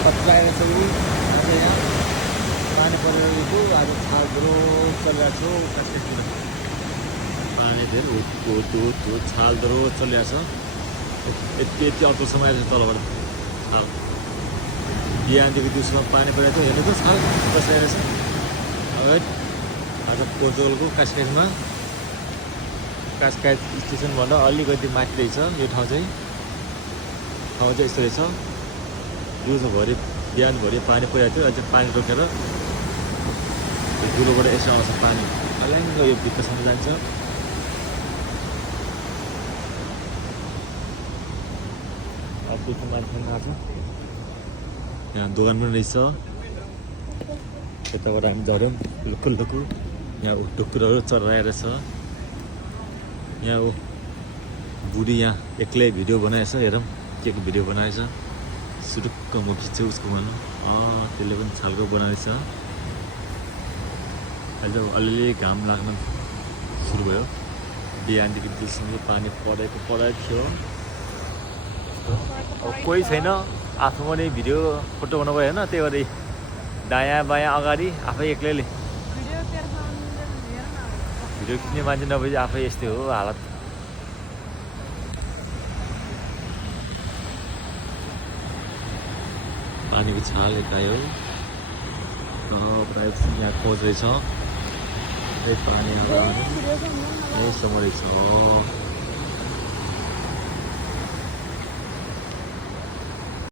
कत्लाएर चाहिँ आज यहाँ पानी परेको आज छालधुलो चलिरहेको छ काठमाडौँमा पानी धेरै हो छालधुलो चलिरहेको छ यति अल्प समय तलबाट छाल बिहानदेखि दिउँसोमा पानी परेको थियो हेर्नु त छाल कसरी रहेछ अब आज पोर्चुगलको कास्काइडमा कास्काइड स्टेसनभन्दा अलिकति माथि रहेछ यो ठाउँ चाहिँ यस्तो रहेछ दिउँसोभरि बिहानभरि पानी परेको थियो अझै पानी रोकेर यो दुलोबाट यसो आउँछ पानी अल्याङ्गो यो भित्रसम्म जान्छ अब त्यो मान्छे आएको यहाँ दोकान पनि रहेछ यताबाट हामी झऱ्यौँ लुक्कु यहाँ ढुक्कुरहरू चराएर छ यहाँ हो बुढी यहाँ एक्लै भिडियो बनाएछ हेरौँ के भिडियो बनाएछ सुटुक्क म खिच्छु उसको भनौँ त्यसले पनि छालको बनाएछ अहिले अलिअलि घाम लाग्न सुरु भयो बिहानदेखि दिउँसम्म पानी परेको थियो अब कोही छैन आफू पनि भिडियो फोटो बनाउनु भयो होइन त्यही भएर दायाँ बायाँ अगाडि आफै एक्लैले भिडियो खिच्ने मान्छे नभए आफै यस्तै हो हालत पानीको छाल यता आयो प्रायः यहाँ खोज रहेछ पानी यहीसम्म रहेछ